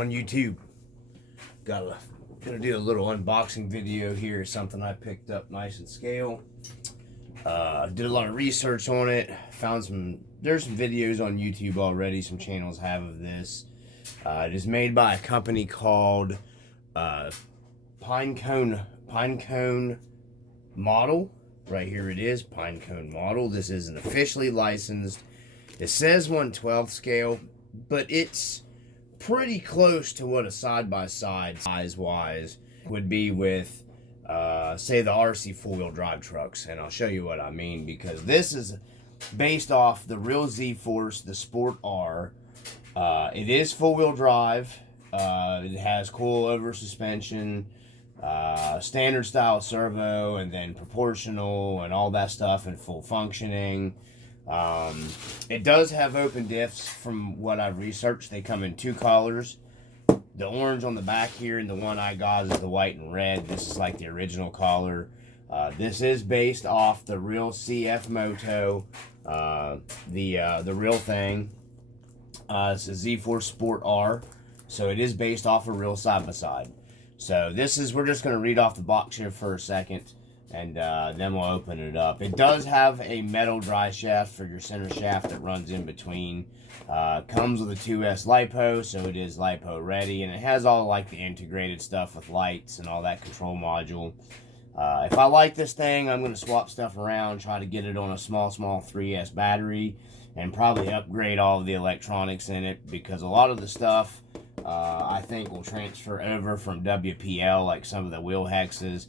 on YouTube. Gonna do a little unboxing video here. Something I picked up nice and scale. Did a lot of research on it. There's some videos on YouTube already. Some channels have of this. It is made by a company called Pinecone Model. Right here it is, Pinecone Model. This isn't officially licensed. It says 1/12 scale, but it's pretty close to what a side-by-side size-wise would be with, say, the RC four-wheel drive trucks. And I'll show you what I mean, because this is based off the real Z-Force, the Sport R. It is four-wheel drive. It has coilover suspension, standard style servo, and then proportional and all that stuff in full functioning. It does have open diffs from what I've researched. They come in two colors. The orange on the back here, and the one I got is the white and red. This is like the original color. This is based off the real CF Moto, the real thing. It's a Z-Force Sport R, so it is based off a real side-by-side. So we're just going to read off the box here for a second, and then we'll open it up. It does have a metal dry shaft for your center shaft that runs in between. Comes with a 2S LiPo, so it is LiPo ready, and it has all like the integrated stuff with lights and all that control module. If I like this thing, I'm going to swap stuff around, try to get it on a small 3S battery, and probably upgrade all of the electronics in it, because a lot of the stuff I think will transfer over from WPL, like some of the wheel hexes.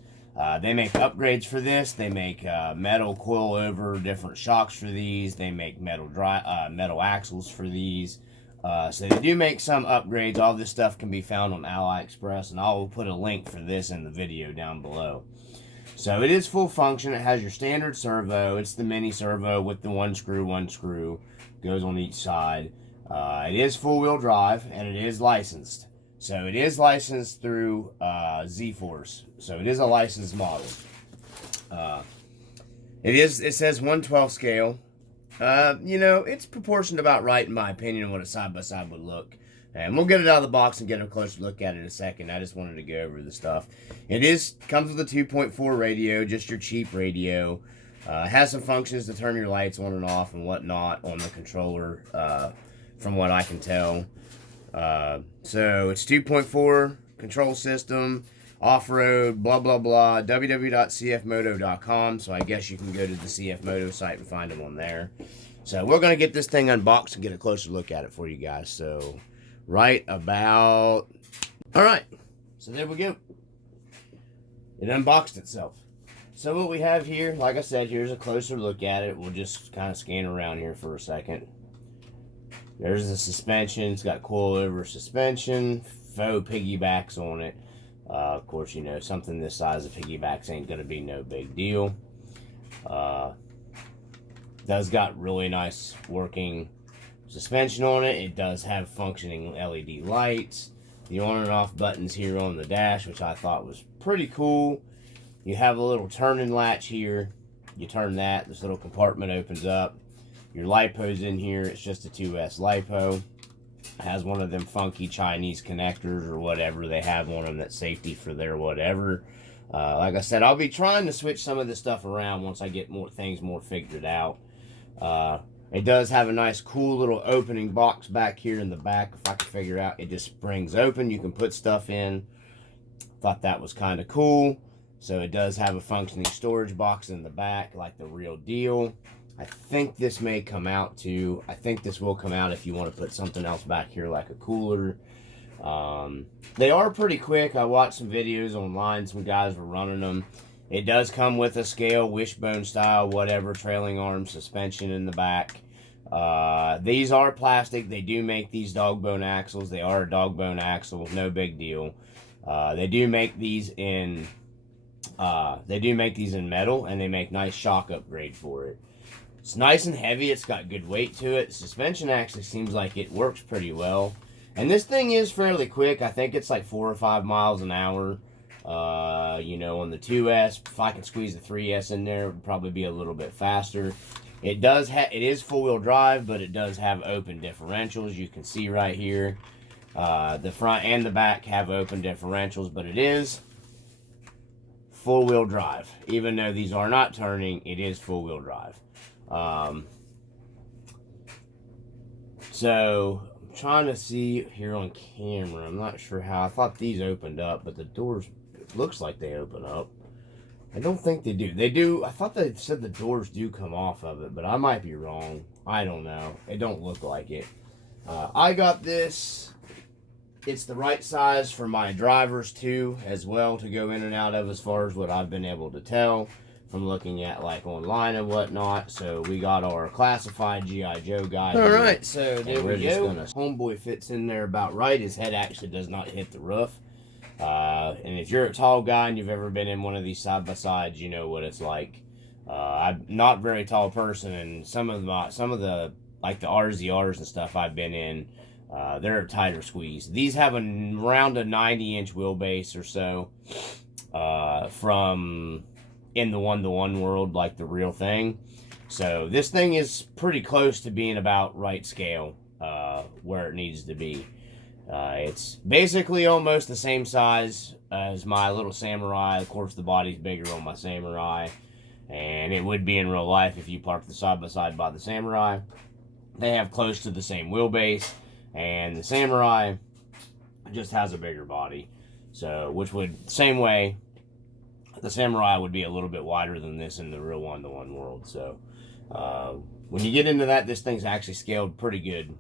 They make upgrades for this. They make metal coilover, different shocks for these. They make metal axles for these. So they do make some upgrades. All this stuff can be found on AliExpress, and I will put a link for this in the video down below. So it is full function. It has your standard servo. It's the mini servo with the one screw goes on each side. It is four-wheel drive, and it is licensed. So it is licensed through Z-Force. So it is a licensed model. It says 1/12 scale. You know, it's proportioned about right in my opinion on what a side-by-side would look. And we'll get it out of the box and get a closer look at it in a second. I just wanted to go over the stuff. Comes with a 2.4 radio, just your cheap radio. Has some functions to turn your lights on and off and whatnot on the controller, from what I can tell. So it's 2.4 control system, off-road, blah, blah, blah, www.cfmoto.com. So I guess you can go to the CF Moto site and find them on there. So we're going to get this thing unboxed and get a closer look at it for you guys. So right about... Alright, so there we go. It unboxed itself. So what we have here, like I said, here's a closer look at it. We'll just kind of scan around here for a second. There's the suspension. It's got coilover suspension, faux piggybacks on it. Of course, you know, something this size of piggybacks ain't going to be no big deal. Does got really nice working suspension on it. It does have functioning LED lights. The on and off buttons here on the dash, which I thought was pretty cool. You have a little turning latch here. You turn that, this little compartment opens up. Your LiPo's in here. It's just a 2S LiPo. It has one of them funky Chinese connectors or whatever they have on them that's safety for their whatever. Like I said, I'll be trying to switch some of this stuff around once I get things more figured out. It does have a nice cool little opening box back here in the back. If I can figure out, it just springs open. You can put stuff in. Thought that was kind of cool. So it does have a functioning storage box in the back, like the real deal. I think this may come out too. I think this will come out if you want to put something else back here, like a cooler. They are pretty quick. I watched some videos online. Some guys were running them. It does come with a scale, wishbone style, whatever, trailing arm suspension in the back. These are plastic. They do make these dog bone axles. They are a dog bone axle. No big deal. They do make these in metal, and they make nice shock upgrade for it. It's nice and heavy. It's got good weight to it. The suspension actually seems like it works pretty well. And this thing is fairly quick. I think it's like 4 or 5 miles an hour. You know, on the 2S, if I can squeeze the 3S in there, it would probably be a little bit faster. It is four-wheel drive, but it does have open differentials. You can see right here. The front and the back have open differentials, but it is four-wheel drive. Even though these are not turning, it is four-wheel drive. So I'm trying to see here on camera. I'm not sure how. I thought these opened up, but the doors, it looks like they open up. I don't think they do. They do. I thought they said the doors do come off of it, but I might be wrong. I don't know. It don't look like it. I got this. It's the right size for my drivers too, as well, to go in and out of, as far as what I've been able to tell from looking at like online and whatnot. So we got our classified G.I. Joe guy. All right, so there we go. Homeboy fits in there about right. His head actually does not hit the roof. And if you're a tall guy and you've ever been in one of these side-by-sides, you know what it's like. I'm not a very tall person, and some of the like the RZRs and stuff I've been in, they're a tighter squeeze. These have around a 90-inch wheelbase or so, from in the one-to-one world, like the real thing. So this thing is pretty close to being about right scale, where it needs to be. It's basically almost the same size as my little Samurai. Of course, the body's bigger on my Samurai, and it would be in real life if you parked the side-by-side by the Samurai. They have close to the same wheelbase, and the Samurai just has a bigger body. So, which would, same way, the Samurai would be a little bit wider than this in the real one-to-one world. So, when you get into that, this thing's actually scaled pretty good.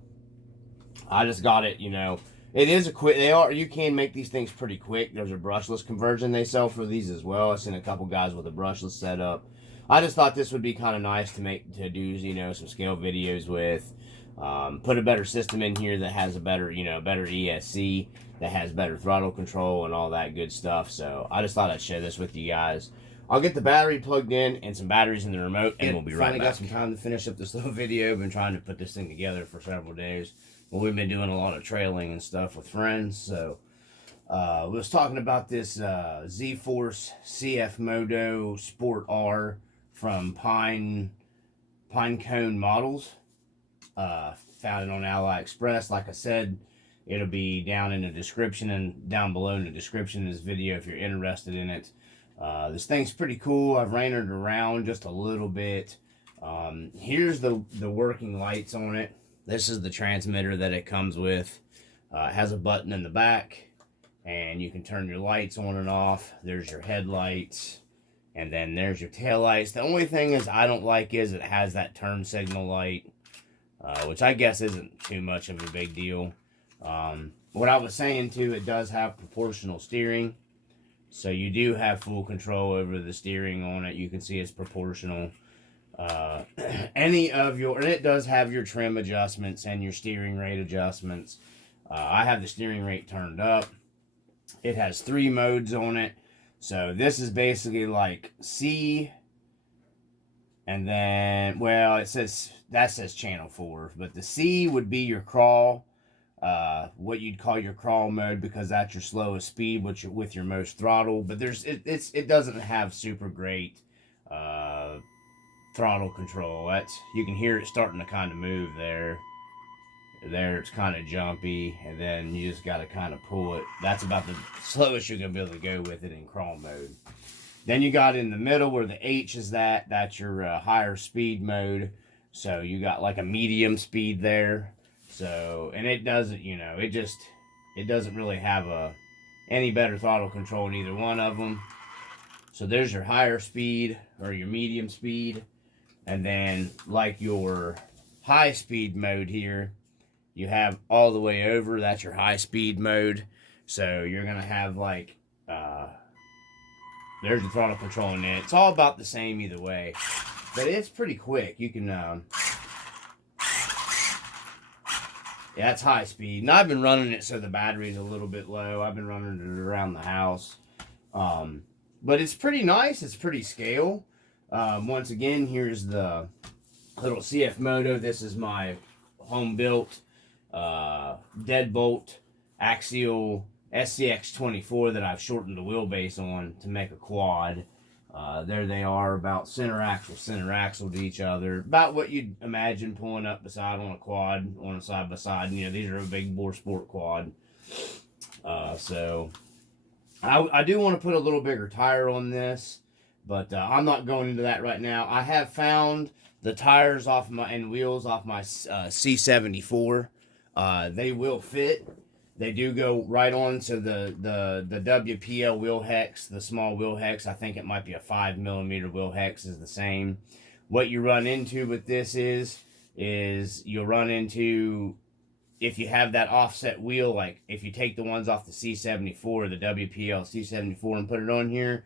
I just got it, you know. It is a quick, you can make these things pretty quick. There's a brushless conversion they sell for these as well. I've seen a couple guys with a brushless setup. I just thought this would be kind of nice to do, you know, some scale videos with. Put a better system in here that has a better, you know, better ESC, that has better throttle control and all that good stuff. So I just thought I'd share this with you guys. I'll get the battery plugged in and some batteries in the remote, and we'll be right back. Finally got some time to finish up this little video. I've been trying to put this thing together for several days. Well, we've been doing a lot of trailing and stuff with friends, so we was talking about this Z-Force CF Moto Sport R from Pinecone Models. Found it on AliExpress. Like I said, it'll be down in the description and down below in the description of this video if you're interested in it. This thing's pretty cool. I've ran it around just a little bit. Here's the working lights on it. This is the transmitter that it comes with. It has a button in the back, and you can turn your lights on and off. There's your headlights, and then there's your taillights. The only thing is I don't like is it has that turn signal light, which I guess isn't too much of a big deal. What I was saying too, it does have proportional steering, so you do have full control over the steering on it. You can see it's proportional. And it does have your trim adjustments and your steering rate adjustments. I have the steering rate turned up. It has 3 modes on it. So this is basically like C, and then, well, that says channel 4, but the C would be your crawl, what you'd call your crawl mode, because that's your slowest speed with your most throttle. But it doesn't have super great throttle control. You can hear it starting to kind of move there. It's kind of jumpy, and then you just got to kind of pull it. That's about the slowest you're going to be able to go with it in crawl mode. Then you got in the middle where the H is that's your higher speed mode. So you got like a medium speed there. So, and it doesn't, you know, it doesn't really have any better throttle control in either one of them. So there's your higher speed or your medium speed. And then, like your high speed mode here, you have all the way over. That's your high speed mode. So you're going to have like, there's the throttle control in it. It's all about the same either way. But it's pretty quick. You can, yeah, it's high speed. And I've been running it so the battery's a little bit low. I've been running it around the house. But it's pretty nice. It's pretty scale. Once again, here's the little CF Moto. This is my home-built deadbolt axial SCX24 that I've shortened the wheelbase on to make a quad. There they are, about center axle to each other. About what you'd imagine pulling up beside on a quad, on a side-by-side. You know, these are a big bore sport quad. So I do want to put a little bigger tire on this, but I'm not going into that right now. I have found the tires off my and wheels off my C74. They will fit. They do go right on to the WPL wheel hex, the small wheel hex. I think it might be a 5mm wheel hex is the same. What you run into with this is you'll run into, if you have that offset wheel, like if you take the ones off the C74, the WPL C74, and put it on here,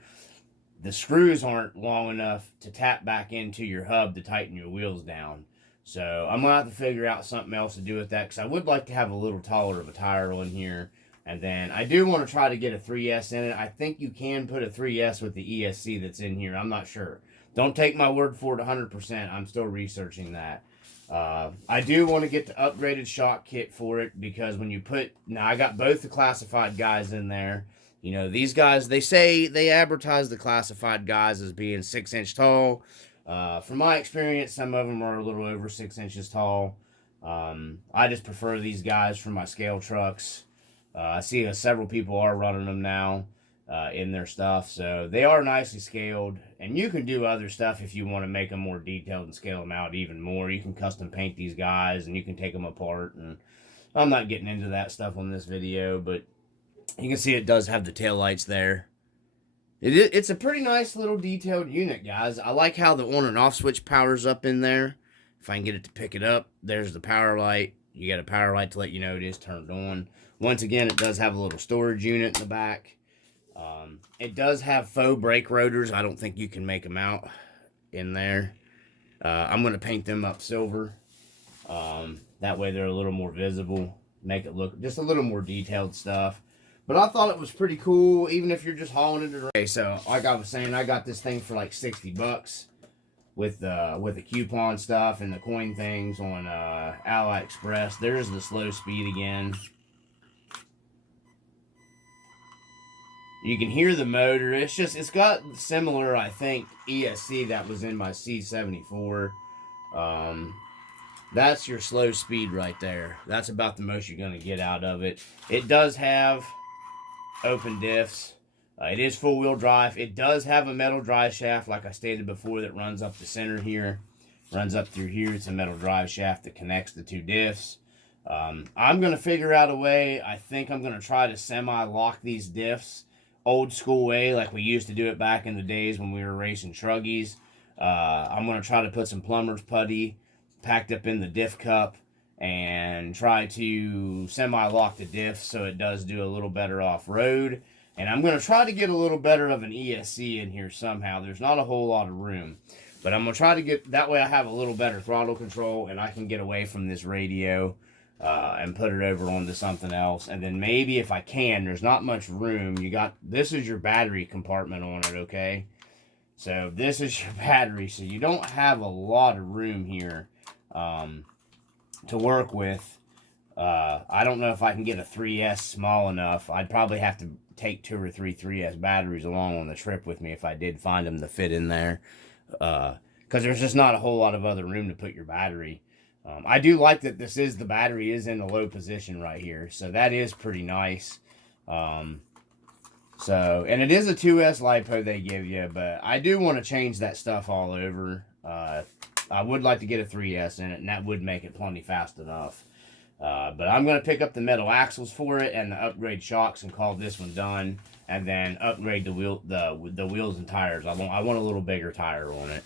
the screws aren't long enough to tap back into your hub to tighten your wheels down. So I'm going to have to figure out something else to do with that, because I would like to have a little taller of a tire on here. And then I do want to try to get a 3S in it. I think you can put a 3S with the ESC that's in here. I'm not sure. Don't take my word for it 100%. I'm still researching that. I do want to get the upgraded shock kit for it, because when you put, now I got both the classified guys in there. You know, these guys, they advertise the classified guys as being 6-inch tall. From my experience, some of them are a little over 6 inches tall. I just prefer these guys for my scale trucks. I see several people are running them now in their stuff, so they are nicely scaled. And you can do other stuff if you want to make them more detailed and scale them out even more. You can custom paint these guys, and you can take them apart. And I'm not getting into that stuff on this video, but you can see it does have the taillights there. It's a pretty nice little detailed unit, guys. I like how the on and off switch powers up in there. If I can get it to pick it up, there's the power light. You got a power light to let you know it is turned on. Once again, it does have a little storage unit in the back. It does have faux brake rotors. I don't think you can make them out in there. I'm going to paint them up silver. That way they're a little more visible. Make it look just a little more detailed stuff. But I thought it was pretty cool, even if you're just hauling it around. Okay, so like I was saying, I got this thing for like 60 bucks with the coupon stuff and the coin things on AliExpress. There's the slow speed again. You can hear the motor. It's got similar, I think, ESC that was in my C74. That's your slow speed right there. That's about the most you're going to get out of it. It does have open diffs. It is four-wheel drive. It does have a metal drive shaft, like I stated before, that runs up the center here. Runs up through here. It's a metal drive shaft that connects the two diffs. I'm going to figure out a way. I think I'm going to try to semi-lock these diffs old school way, like we used to do it back in the days when we were racing truggies. I'm going to try to put some plumber's putty packed up in the diff cup and try to semi-lock the diff so it does do a little better off-road. And I'm going to try to get a little better of an ESC in here somehow. There's not a whole lot of room. But I'm going to try to get, that way I have a little better throttle control and I can get away from this radio and put it over onto something else. And then maybe if I can, there's not much room. This is your battery compartment on it, okay? So this is your battery. So you don't have a lot of room here to work with. I don't know if I can get a 3S small enough. I'd probably have to take 2 or 3 3S batteries along on the trip with me if I did find them to fit in there. Because there's just not a whole lot of other room to put your battery. I do like that the battery is in a low position right here. So that is pretty nice. And it is a 2S LiPo they give you, but I do want to change that stuff all over. I would like to get a 3S in it, and that would make it plenty fast enough. But I'm going to pick up the metal axles for it and the upgrade shocks and call this one done. And then upgrade the wheels and tires. I want a little bigger tire on it.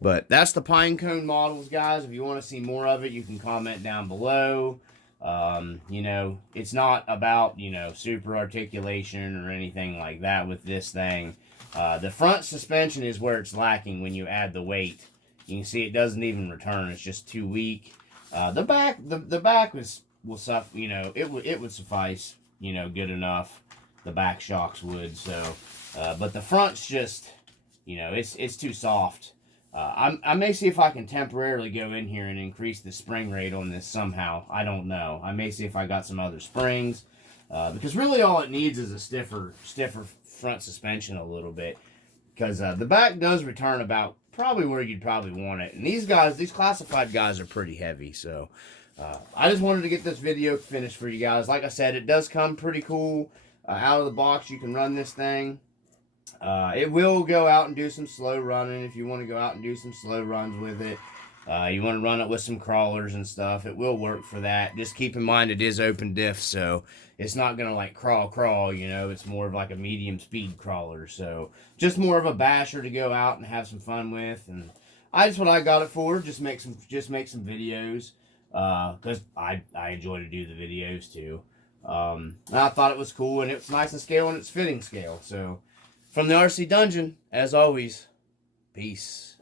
But that's the Pinecone models, guys. If you want to see more of it, you can comment down below. You know, it's not about, super articulation or anything like that with this thing. The front suspension is where it's lacking when you add the weight. You can see it doesn't even return. It's just too weak. The back will suffer, it would suffice, good enough. The back shocks would, so, but the front's just, it's too soft. I may see if I can temporarily go in here and increase the spring rate on this somehow. I don't know. I may see if I got some other springs, because really all it needs is a stiffer front suspension a little bit, because the back does return about probably where you'd probably want it. And these classified guys are pretty heavy, so I just wanted to get this video finished for you guys. Like I said, it does come pretty cool out of the box. You can run this thing. It will go out and do some slow running if you want to go out and do some slow runs with it. You want to run it with some crawlers and stuff. It will work for that. Just keep in mind it is open diff, so it's not going to like crawl, you know. It's more of like a medium speed crawler. So just more of a basher to go out and have some fun with. And that's what I got it for. Just make some videos. Because I enjoy to do the videos too. And I thought it was cool, and it's nice in scale, and it's fitting scale. So, from the RC Dungeon, as always, peace.